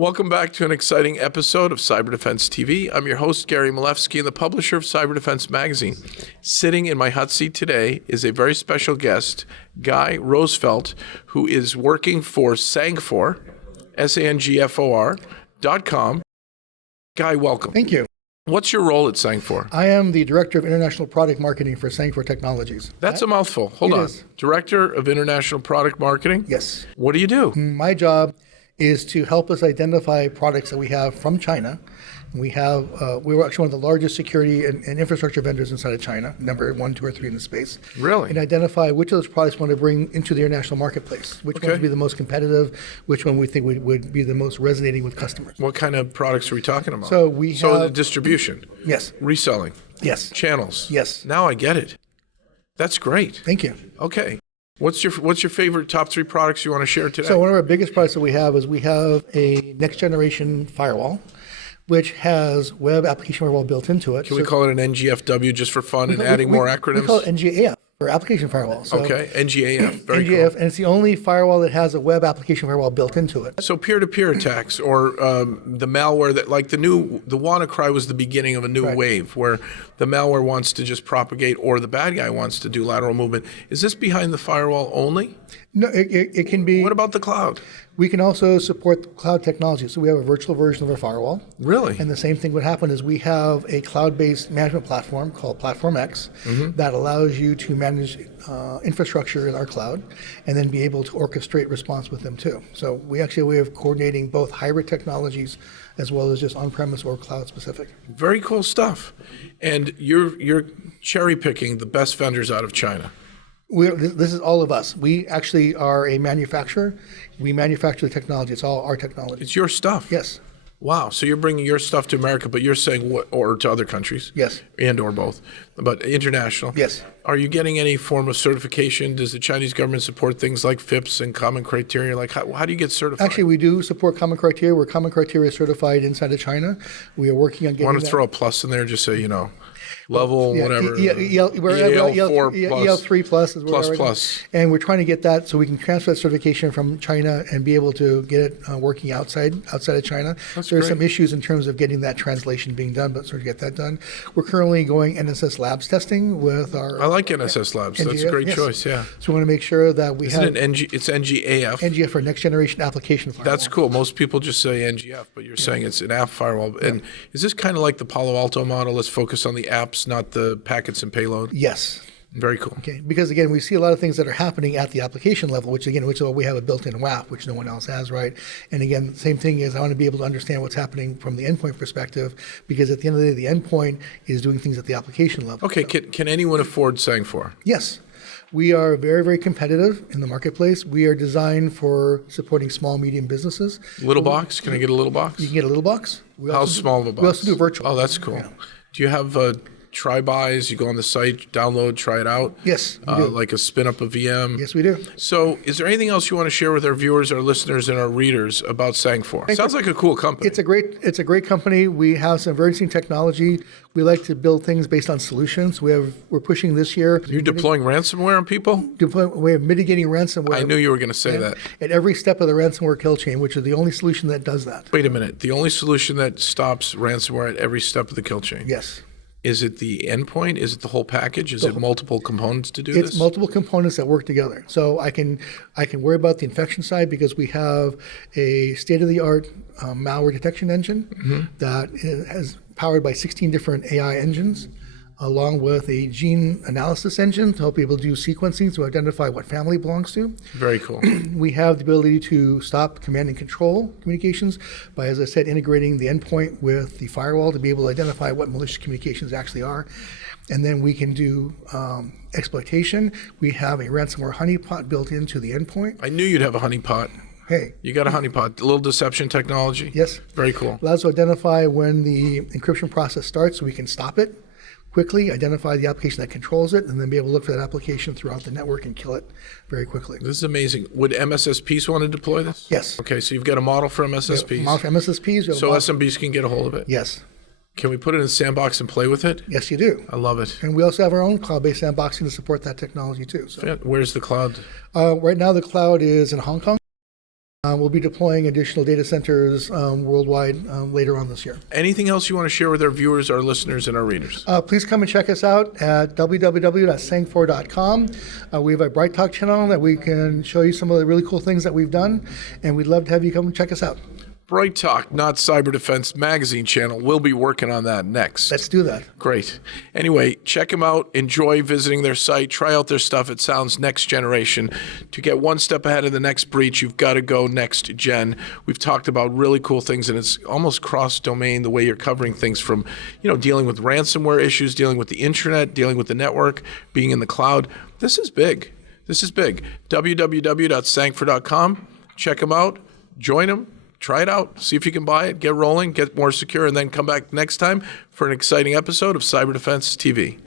Welcome back to an exciting episode of Cyber Defense TV. I'm your host, Gary Malefsky, and the publisher of Cyber Defense Magazine. Sitting in my hot seat today is a very special guest, Guy Rosefeldt, who is working for Sangfor, Sangfor.com. Guy, welcome. Thank you. What's your role at Sangfor? I am the Director of International Product Marketing for Sangfor Technologies. That's a mouthful. Hold on. Is. Director of International Product Marketing? Yes. What do you do? My job is to help us identify products that we have from China. We were actually one of the largest security and infrastructure vendors inside of China, number 1, 2, or 3 in the space. Really? And identify which of those products we want to bring into the international marketplace, which ones would be the most competitive, which one we think would be the most resonating with customers. What kind of products are we talking about? So we the have distribution. Yes. Reselling. Yes. Channels. Yes. Now I get it. That's great. Thank you. Okay. What's your favorite top 3 products you want to share today? So one of our biggest products that we have is we have a next generation firewall, which has web application firewall built into it. Can we call it an NGFW just for fun and adding more acronyms? We call it NGAF, or application firewall. So okay, NGAF. Very NGAF, cool. and it's the only firewall that has a web application firewall built into it. So peer-to-peer attacks or the malware that, like the WannaCry was the beginning of a new wave where the malware wants to just propagate or the bad guy wants to do lateral movement. Is this behind the firewall only? No, it can be. What about the cloud? We can also support cloud technology. So we have a virtual version of our firewall. Really? And the same thing would happen is we have a cloud-based management platform called Platform X that allows you to manage infrastructure in our cloud and then be able to orchestrate response with them too. So we actually have a way of coordinating both hybrid technologies as well as just on-premise or cloud specific. Very cool stuff. And you're cherry picking the best vendors out of China. This is all of us. We actually are a manufacturer. We manufacture the technology. It's all our technology. It's your stuff. Yes. Wow. So you're bringing your stuff to America, but you're saying what, or to other countries? Yes. And or both, but international. Yes. Are you getting any form of certification? Does the Chinese government support things like FIPS and common criteria? Like how do you get certified? Actually, we do support common criteria. We're common criteria certified inside of China. We are working on getting Want to throw a plus in there? Just say, level, whatever. EL3 plus is what plus. And we're trying to get that so we can transfer that certification from China and be able to get it working outside of China. There's some issues in terms of getting that translation being done, but sort of get that done. We're currently going NSS Labs testing with our. I like NSS Labs. That's a great choice. Yeah. So we want to make sure that we have. It's NGAF. NGF for next generation application firewall. That's cool. Most people just say NGF, but you're saying it's an app firewall. And is this kind of like the Palo Alto model? Let's focus on the apps, not the packets and payload? Yes. Very cool. Okay, because again, we see a lot of things that are happening at the application level, which is what we have a built-in WAF, which no one else has, right? And again, the same thing is I want to be able to understand what's happening from the endpoint perspective, because at the end of the day, the endpoint is doing things at the application level. Okay, can anyone afford Sangfor? Yes. We are very, very competitive in the marketplace. We are designed for supporting small, medium businesses. Little box? Can I get a little box? You can get a little box. How small of a box? We also do virtual. Oh, that's cool. Yeah. Do you have try-buys? You go on the site, download, try it out? Yes, we do. Like a spin-up a VM? Yes, we do. So is there anything else you want to share with our viewers, our listeners, and our readers about Sangfor? Sounds like a cool company. It's a great company. We have some very interesting technology. We like to build things based on solutions. We're pushing this year. You're deploying ransomware on people? We're mitigating ransomware. I knew you were going to say that. At every step of the ransomware kill chain, which is the only solution that does that. Wait a minute. The only solution that stops ransomware at every step of the kill chain? Yes. Is it the endpoint? Is it the whole package? Is it multiple components to do this? It's multiple components that work together. So I can worry about the infection side because we have a state-of-the-art malware detection engine that is powered by 16 different AI engines, along with a gene analysis engine to help people do sequencing to identify what family it belongs to. Very cool. We have the ability to stop command and control communications by, as I said, integrating the endpoint with the firewall to be able to identify what malicious communications actually are. And then we can do exploitation. We have a ransomware honeypot built into the endpoint. I knew you'd have a honeypot. Hey. You got a honeypot, a little deception technology? Yes. Very cool. Allows us to identify when the encryption process starts so we can stop it quickly, identify the application that controls it, and then be able to look for that application throughout the network and kill it very quickly. This is amazing. Would MSSPs want to deploy this? Yes. Okay, so you've got a model for MSSPs. Model for MSSPs. So SMBs can get a hold of it? Yes. Can we put it in a sandbox and play with it? Yes, you do. I love it. And we also have our own cloud-based sandboxing to support that technology too. So, Where's the cloud? right now the cloud is in Hong Kong. We'll be deploying additional data centers worldwide later on this year. Anything else you want to share with our viewers, our listeners, and our readers? Please come and check us out at www.sangfor.com. We have a Bright Talk channel that we can show you some of the really cool things that we've done, and we'd love to have you come and check us out. Bright Talk, not Cyber Defense Magazine channel. We'll be working on that next. Let's do that. Great. Anyway, check them out. Enjoy visiting their site. Try out their stuff. It sounds next generation. To get one step ahead of the next breach, you've got to go next gen. We've talked about really cool things, and it's almost cross-domain the way you're covering things from, dealing with ransomware issues, dealing with the internet, dealing with the network, being in the cloud. This is big. This is big. www.sangfor.com. Check them out. Join them. Try it out. See if you can buy it, get rolling, get more secure, and then come back next time for an exciting episode of Cyber Defense TV.